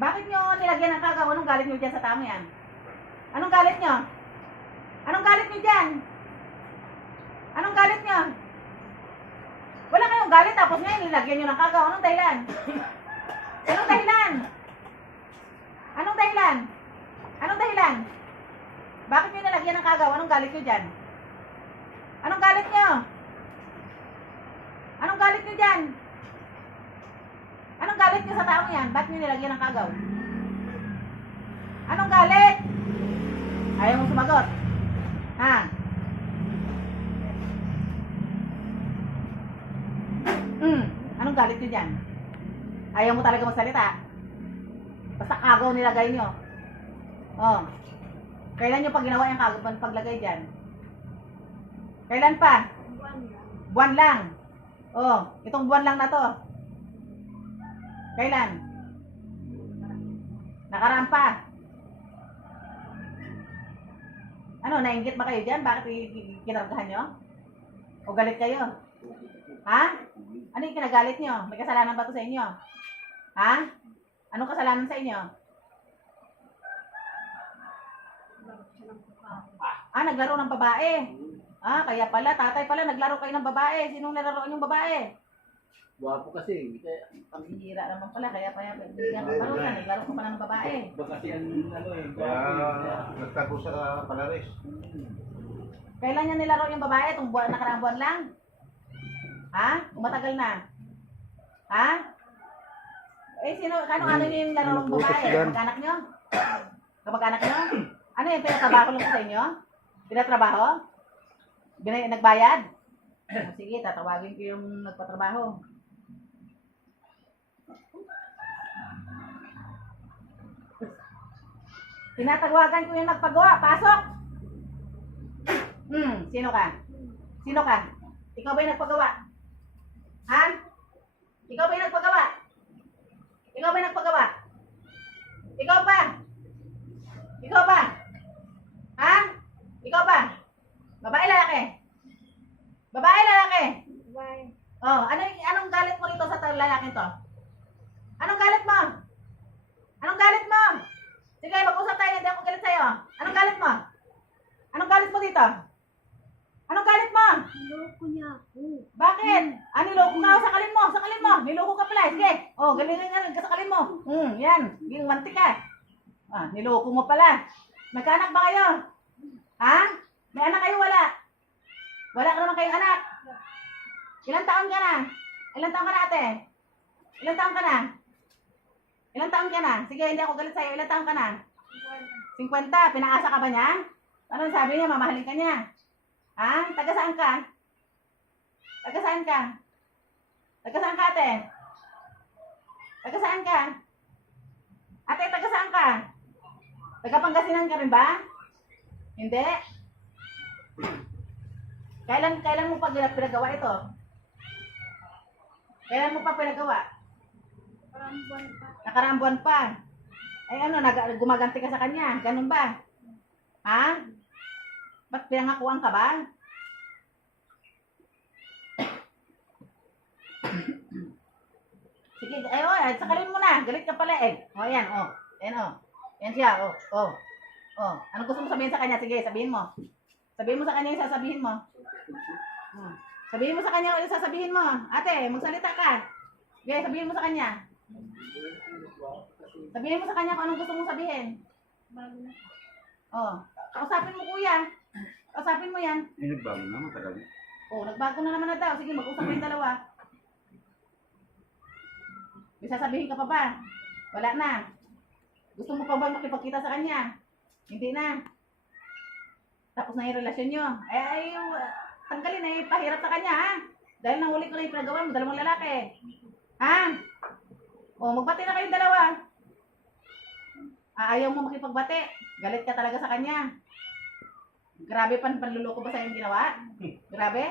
Bakit nyo nilagyan ng kagaw? Anong galit nyo dyan sa tao yan? Anong galit nyo? Anong galit nyo dyan? Anong galit nyo? Wala kayong galit tapos ngayon nilagyan nyo ng kagaw. Anong dahilan? Anong dahilan? Anong dahilan? Anong dahilan? Bakit nyo nilagyan ng kagaw? Anong galit nyo dyan? Anong galit nyo? Anong galit nyo dyan? Anong galit nyo sa tao yan? Bakit nyo nilagyan ng kagaw? Anong galit? Ayaw mo sumagot. Ha? Anong galit nyo dyan? Ayaw mo talaga magsalita. Basta kagaw nilagay nyo. Oh. Kailan nyo pa ginawa yung kagaw paglagay dyan? Kailan pa? Buwan lang. Oh, itong buwan lang na to. Kailan? Nakaraan pa. Ano, nainggit ba kayo dyan? Bakit kinargahan nyo? O galit kayo? Ha? Ano yung kinagalit nyo? May kasalanan ba ito sa inyo? Ha? Anong kasalanan sa inyo? Naglaro ng babae. Kaya pala, tatay pala, naglaro kayo ng babae. Sinong nalaroan yung babae? Gwapo kasi. Ang hihira naman pala, kaya bigyan ka pala na, naglaro ka pala ng babae. Iba kasi ang gwapo. Kaya nagtago sa Palares. Kailan niya nilaro yung babae? Itong nakaraang buwan lang? Ha? Matagal na? Ha? Ano niyo yung laro ng babae? Kamag-anak nyo? Kamag-anak nyo? Ano yung pinatrabaho lang sa inyo? Pinatrabaho? Nagbayad? Sige, tatawagin ko yung nagpatrabaho. Tinatawagan ko yung nagpagawa. Pasok! Sino ka? Sino ka? Ikaw ba yung nagpagawa? Ha? Ikaw ba yung nagpagawa? Ikaw ba yung nagpagawa? Ikaw ba? Ikaw ba? Ha? Ikaw ba? Babae lalaki? Babae lalaki? Babae. Oh, anong galit mo rito sa lalaking to? Anong galit mo? Anong galit mo? Sige, mag-usap tayo, hindi ako galit sa'yo. Anong galit mo? Anong galit mo dito? Anong galit mo? Niloko niya ako. Bakit? Niloko ka sa kalin mo, sa kalin mo. Niloko ka pala, sige. Oh, galingan ka sa kalin mo. Yan, yung mantik ka. Niloko mo pala. Magkaanak ba kayo? Ha? May anak kayo, wala? Wala ka naman kayong anak. Ilang taon ka na? Ilang taon ka na, ate? Ilang taon ka na? Ilang taon ka na? Sige, hindi ako galit sa'yo. Ilang taon ka na? 50. Pinaasa ka ba niya? Anong sabi niya? Mamahalin ka niya? Ha? Taga saan ka? Taga saan ka? Taga saan ka, ate? Taga saan ka? Ate, taga saan ka? Taga Pangasinan ka rin ba? Hindi? Kailan mo pa pinagawa ito? Kailan mo pa pinagawa? Parang buwan pa. Nakaraang buwan pa. Ay gumaganti ka sa kanya. Ganun ba? Ha? Ba't pinangakuan ka ba? Sige, sakalin mo na. Galit ka pala eh. Yan, Yan, Yan siya, Anong gusto mo sabihin sa kanya? Sige, sabihin mo. Sabihin mo sa kanya yung sasabihin mo. Sabihin mo sa kanya yung sasabihin mo. Ate, magsalita ka. Sige, sabihin mo sa kanya. Sabihin mo sa kanya kung anong gusto mong sabihin. Bago na. Kausapin mo kuya. Kausapin mo yan. Nagbago na, matagal na. Nagbago na naman na daw. Sige, mag-usap mo yung dalawa. May sasabihin ka pa ba? Wala na. Gusto mo pa ba makipagkita sa kanya? Hindi na. Tapos na yung relasyon nyo. Tanggalin pahirap sa kanya, ha? Dahil nahuli ko na yung pinagawa mo, dalawang lalaki. Ha? Magbati na kayong dalawa. Ayaw mo makipagbati. Galit ka talaga sa kanya. Grabe panluloko ba sa yung ginawa? Grabe?